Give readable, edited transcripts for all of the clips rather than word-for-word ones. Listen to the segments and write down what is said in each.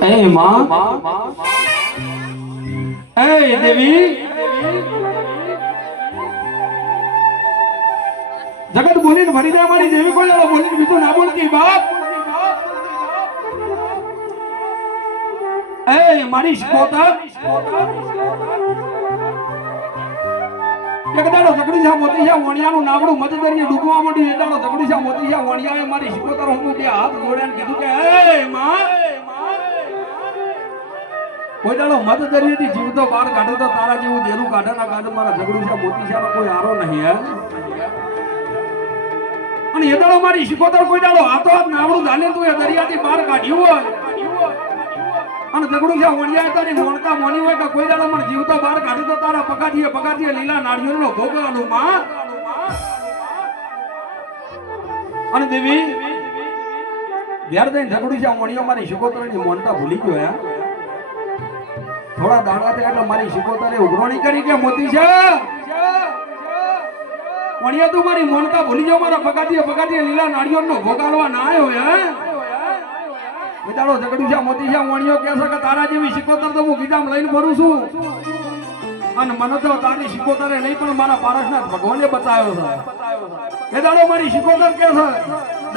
Hey ma, hey દેવી, જગત બોલીને ભરી દે મારી દેવી, કોઈ જાણો બોલીને બીજું ના બોલતી બાપ. hey મારી શકોતર એક દાડો જગડી સા મોતી સા વણિયાનું નામડું મતદરીએ ડૂબવા માંડ્યું. એ દાડો જગડી સા મોતી સા વણિયાએ મારી શકોતર હું બે હાથ જોડ્યા ને કીધું કે hey માં, કોઈ દાડો મતદરીએથી જીવતો બહાર કાઢો તો તારા જેવું દેરું કાઢા ના કાઢ મારા જગડી સા મોતી સા કોઈ હારો નહીં. હે અને એ દાડો મારી શકોતર કોઈ દાડો હાથો હાથ નામડું ધાલે તું એ દરિયાથી બહાર કાઢ્યું હોય અને જગડું છે વણિયા તારી મોણકા મોની હોય કે કોઈ દાડો મને જીવતો બહાર કાઢી તો તારા પગાઠીએ લીલા નાળિયેરનો ભોગ આલું માં. અને દેવી ઘેર જઈને જગડું છે વણિયો મારી શિકોતરની મોનતા ભૂલી ગયો. હે થોડા દાડા થયા એટલે મારી શિકોતરે ઉઘરાણી કરી કે મોતી છે વણિયા તું મારી મોનતા ભૂલી ગયો, મારા પગાઠીએ લીલા નાળિયેરનો ભોગ આલવા ના આવ્યો. હે વિદાડો જગડું છે મોતી છે વણિયો કહે છે કે તારા જેવી શિકોતર તો હું ગીધામ લઈને ફરું છું અને મને તો તારી શિકોતરે નહીં પણ મારા પારસનાથ ભગવાને બતાવ્યો છે. એ દાડો મારી શિકોતર કહે છે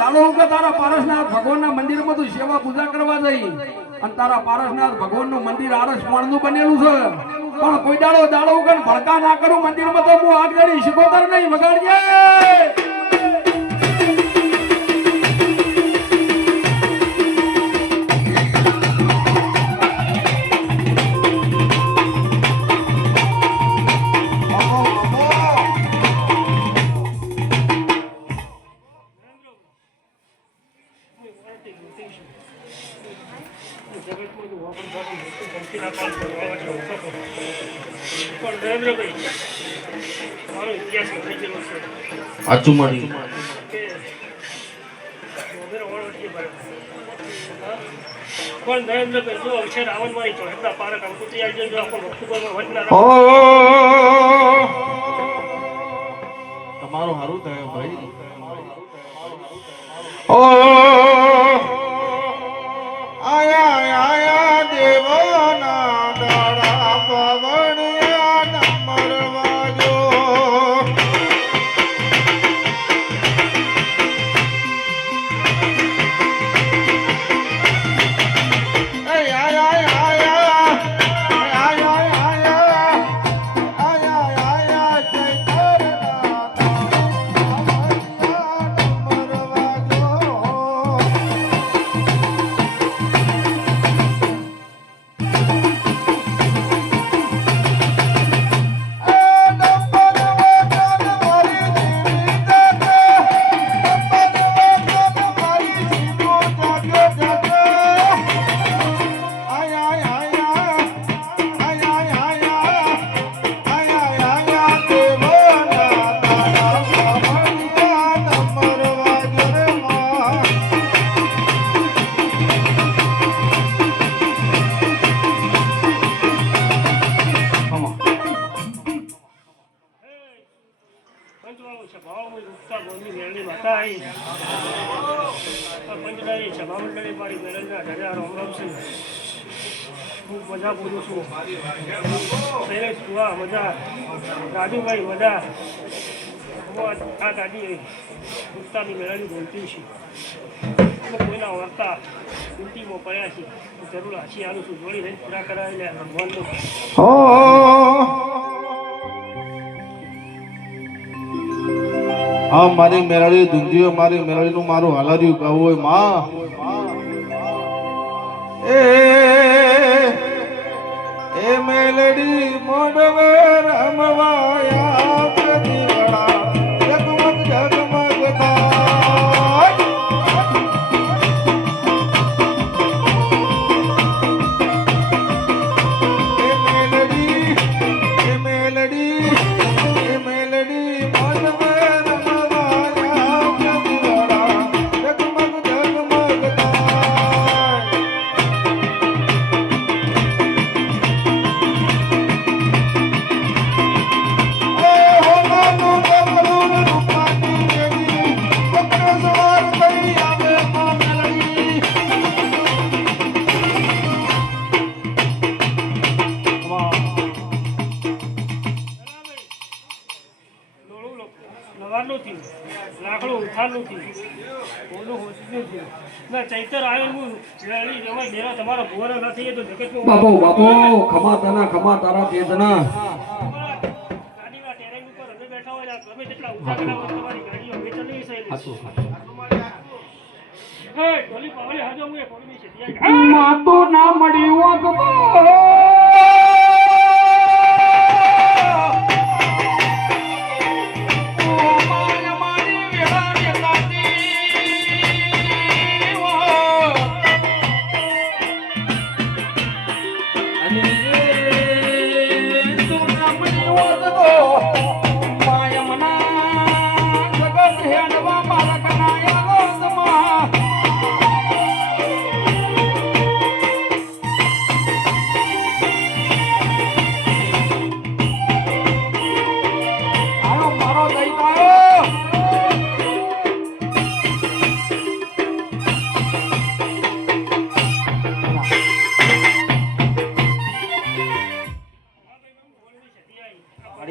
દાડો હું કે તારા પારસનાથ ભગવાનના મંદિરમાં તું સેવા પૂજા કરવા જઈ અને તારા પારસનાથ ભગવાનનું મંદિર આરસ પાણનું બનેલું છે પણ કોઈ દાડો હું કે ભડકા ના કરું મંદિરમાં તો હું આગળ શિકોતર નહીં વગાડજે. આચુમાડી પણ નરેન્દ્રભાઈ જો અક્ષર રાવણમાં તો હતા પારક અંકુતિ આજે જો આપણો અક્ટોબરમાં વચના તમારું હારું થાય ભાઈ. આયા દેવાના દાડા પવણિયા નમરવાજો મજા બોલું છું. શૈલેષ કુવા મજા, રાજુભાઈ મજા. આ ગાડી ગુપ્તાની મેળાની બોલતી છે કોઈના વર્તા ઉલટીમાં પડ્યા છે જરૂર હાચી આવું છું જોડી રહીને પૂરા કરાવી લે ભગવાનનું. હા મારી મેળાડી ધૂંધીઓ મારી મેળાડીનું મારું હાલાર્યું ગાવું હોય માં. એ મેલડી મોડવે રમવાયા પ્રતિવડા જગમગ જગમગ થાય. એ મેલડી મોડવે રમવાયા પ્રતિવડા જગમગ જગમગ થાય. Oh લાકડું ઉઠાડું નથી ઓલું હોતું નથી ના ચૈતર આવ્યો હું વેળી જમાઈ ડેરા તમારો ભોરો નથી એ તો જગતમાં બાપો બાપો ખમા તારા તેજના ગાડીના ટેરેસ ઉપર અમે બેઠા હોય ગમે તેટલા ઊંચા કરાવો તમારી ગાડીઓ વેચવાની છે એ ઢોલી પાવલી હાજો હું એ પોળની છે ત્યાં માતો ના મળી હોત તો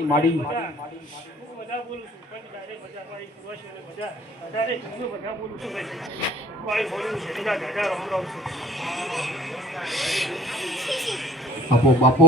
માડી હું બધા બોલું છું પણ ડાયરેક્ટ બધા મારી કુવાશ અને બધા વધારે જૂનું બધા બોલું છું ભાઈ મારી બોલું છે બધા દાદા રમ છું બાપો